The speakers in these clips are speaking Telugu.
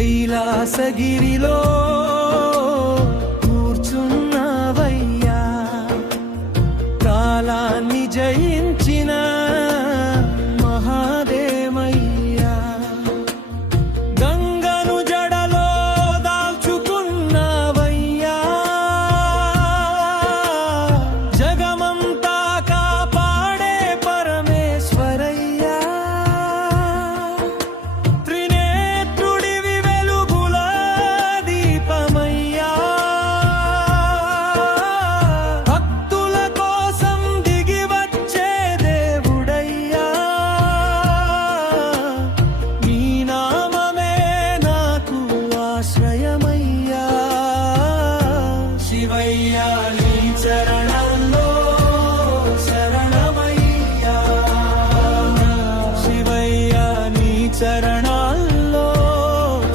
కైలాసగిరిలో కూర్చున్నవయ్యా, కాలాన్ని జయించిన మహాదేవయ్యా. గంగను జడలో దాల్చుకున్నవయ్యా, జగమంతా కాపాడే పరమేశ్వరయ్యా. త్రినేత్రుడివి వెలుగుల దీపమయ్యా, భక్తుల కోసం దిగి వచ్చే దేవుడయ్యా. నీ నామమే నాకు ఆశ్రయమయ్యా. శివయ్యా నీ చరణంలో శరణమయ్యా, శివయ్యా నీ చరణాల్లో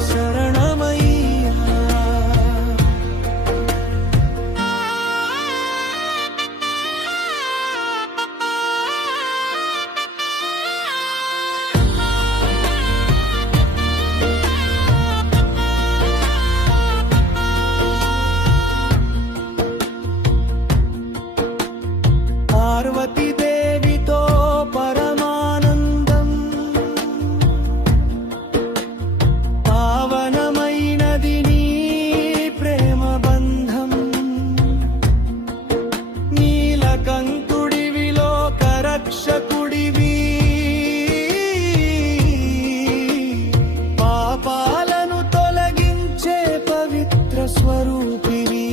శరణమయ్యా. పార్వతీ దేవితో పరమానందం, పావనమైనది నీ ప్రేమ బంధం. నీలకంఠుడివి లోకరక్షకుడివి, పాపాలను తొలగించే పవిత్ర స్వరూపివి.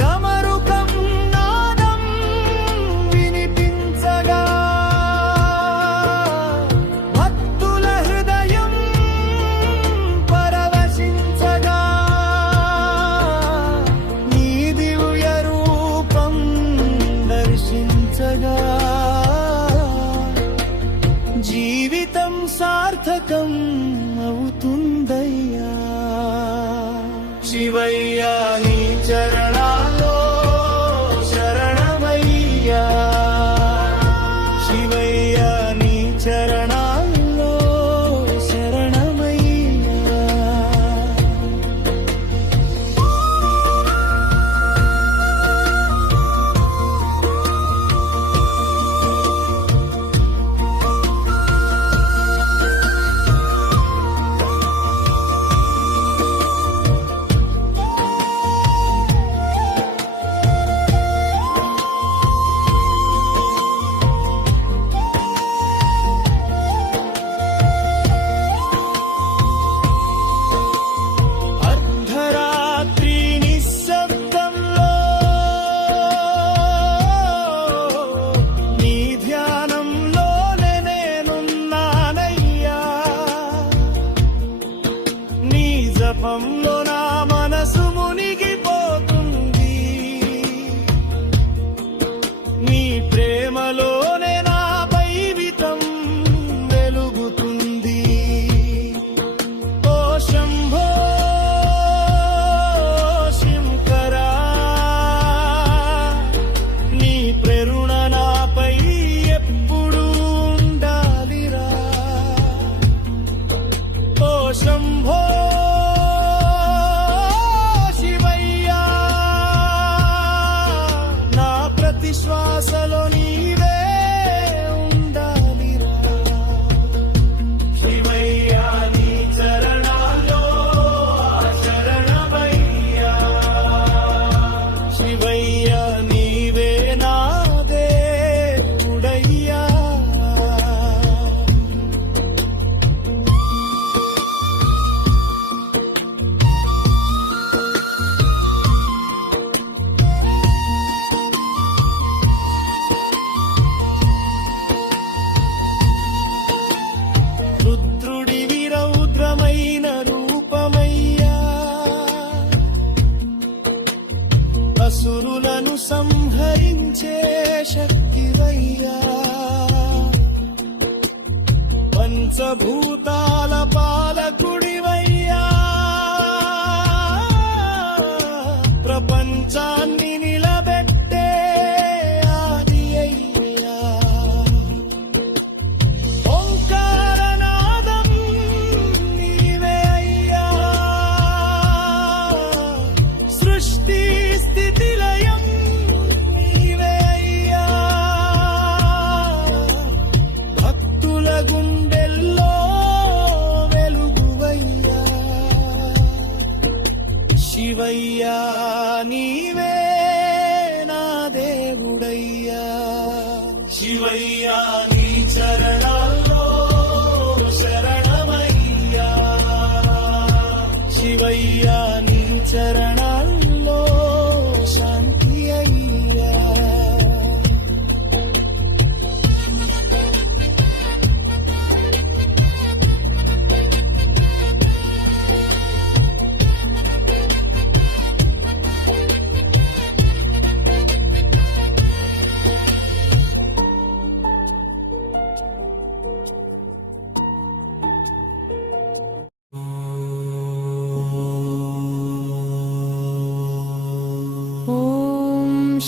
డమరుకం నాదం వినిపించగా, భక్తుల హృదయం పరవశించగా, నీ దివ్య రూపం దర్శించగా, జీవితం సార్థకం అవుతుందయ్యా. శివయ్యా నీ చరణాల్లో శరణమయ్యా, శివయ్యా నీ చరణాల్లో శరణమయ్యా. అర్ధరాత్రి నిశ్శబ్దంలో నీ ధ్యానంలోనే నేనున్నానయ్యా. నీ జపంలో నా మనసు మునిగిపోతుంది, నీ ప్రేమలోనే నా జీవితం వెలుగుతుంది. ఓ శంభో శంకరా, నీ ప్రేరణ నాపై ఎప్పుడు ఉండాలిరా. ఓ శంభో శివయ్యా, నా ప్రతి శ్వాసలో నీవే ఉండాలిరా. శివయ్యా నీ చరణాల్లో శరణమయ్యా, శివయ్యా నీవే నా దేవుడయ్యా. రుద్రుడివి రౌద్రమైన రూపమయ్యా, అసురులను సంహరించే శక్తివయ్యా. పంచభూతాల పాలకుడివయ్యా, ప్రపంచాన్ని నిలబెట్టే ఆది అయ్యా. ఓంకారనాదం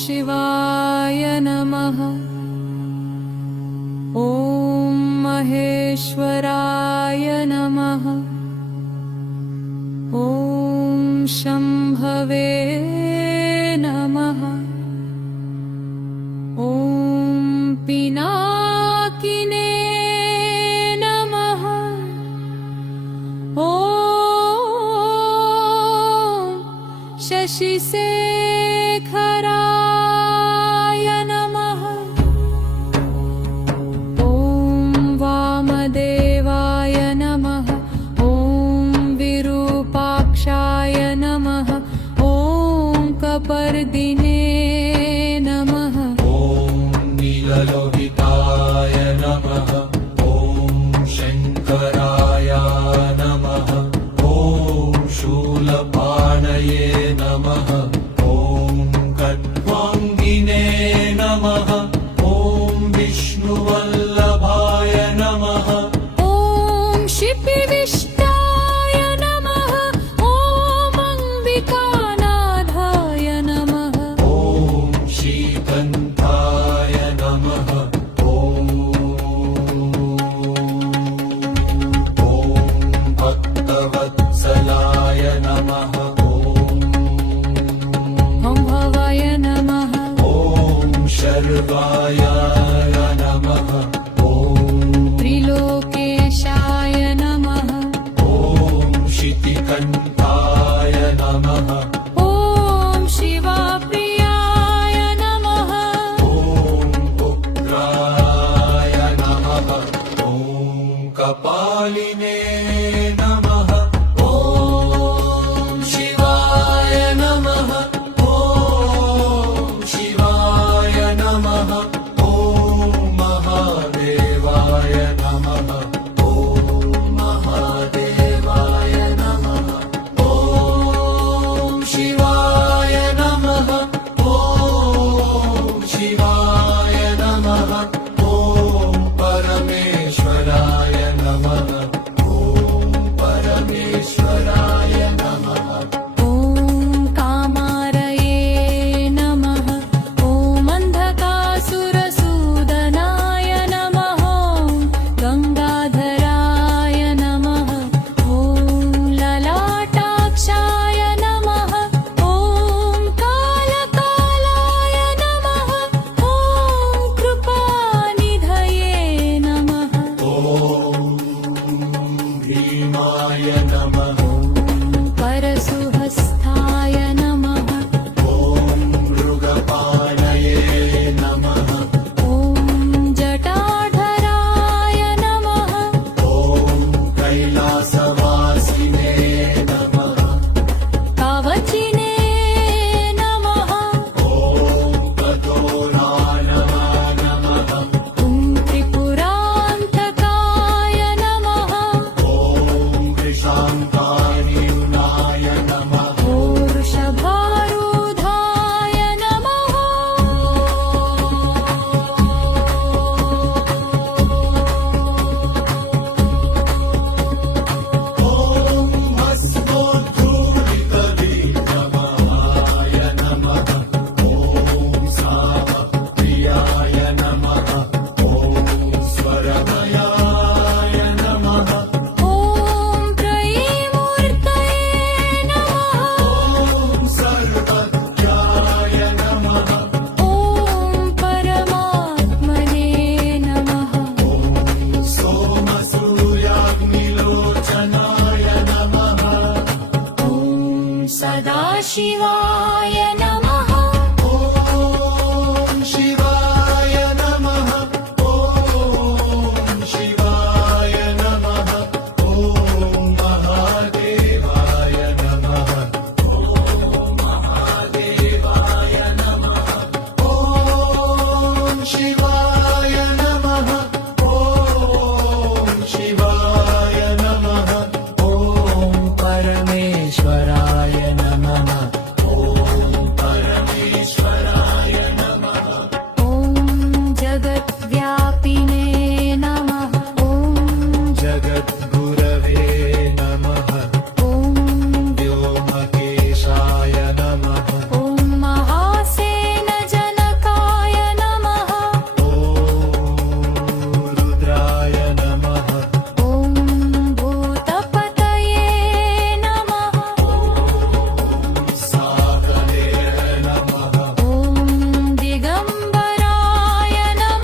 शिवाय नमः। ॐ महेश्वराय नमः। ॐ शम्भवे नमः। ॐ पिनाकिने नमः। ॐ शशिशेखराय नमः। ॐ वामदेवाय नमः। ॐ विरूपाक्षाय नमः। ॐ कपर्दिने नमः। ॐ नीललोहिताय नमः। ॐ शङ्कराय नमः। ॐ शूलपाणये नमः। ॐ खड्वाङ्गिने नमः। ॐ विष्णुवल्लभाय नमः। ॐ शिपिविष्टाय नमः। ॐ अम्बिकानाथाय नमः। ॐ श्रीकन्ठाय नमः। ॐ भक्तवत्सलाय नमः। ॐ भवाय नमः। ॐ शर्वाय नमः। ॐ त्रिलोकेशाय नमः। ॐ शितिकण्ठाय नमः। ॐ शिवप्रियाय नमः। ॐ उग्राय नमः। ॐ कपालिने नमः। ॐ शिवाय नमः। ॐ शिवाय नमः। ॐ महादेवाय नमः। ॐ महादेवाय नमः। ॐ शिवाय नमः। ॐ शिवाय नमः। ॐ परमेश्वराय नमः। ॐ परमेश्वराय नमः। ॐ कामारये नमः। ॐ अन्धकासुरसूदनाय नमः। गङ्गाधराय नमः। ॐ ललाटाक्षाय नमः। ॐ कालकालाय नमः। ॐ कृपानिधये नमः। ॐ भीमाय नमः। परशुहस्ताय नमः। ॐ मृगपालये नमः। ॐ जटाधराय नमः। ॐ कैलासवासिने नमः। कवचिने नमः। ॐ कठोरानवाय नमः। ॐ त्रिपुरान्तकाय नमः। ॐ वृषान्तानियुनाय नमः। ॐ वृषभारूढाय नमः। ॐ भस्मोद्धूलितवीर्यमाय नमः। ॐ सामप्रियाय नमः। ॐ स्वरमयाय नमः। ॐ त्रयीमूर्तये नमः। ॐ सर्वज्ञाय नमः। ॐ परमात्मने नमः। ॐ सोमसूर्याग्निलोचनाय नमः। ॐ सदाशिवाय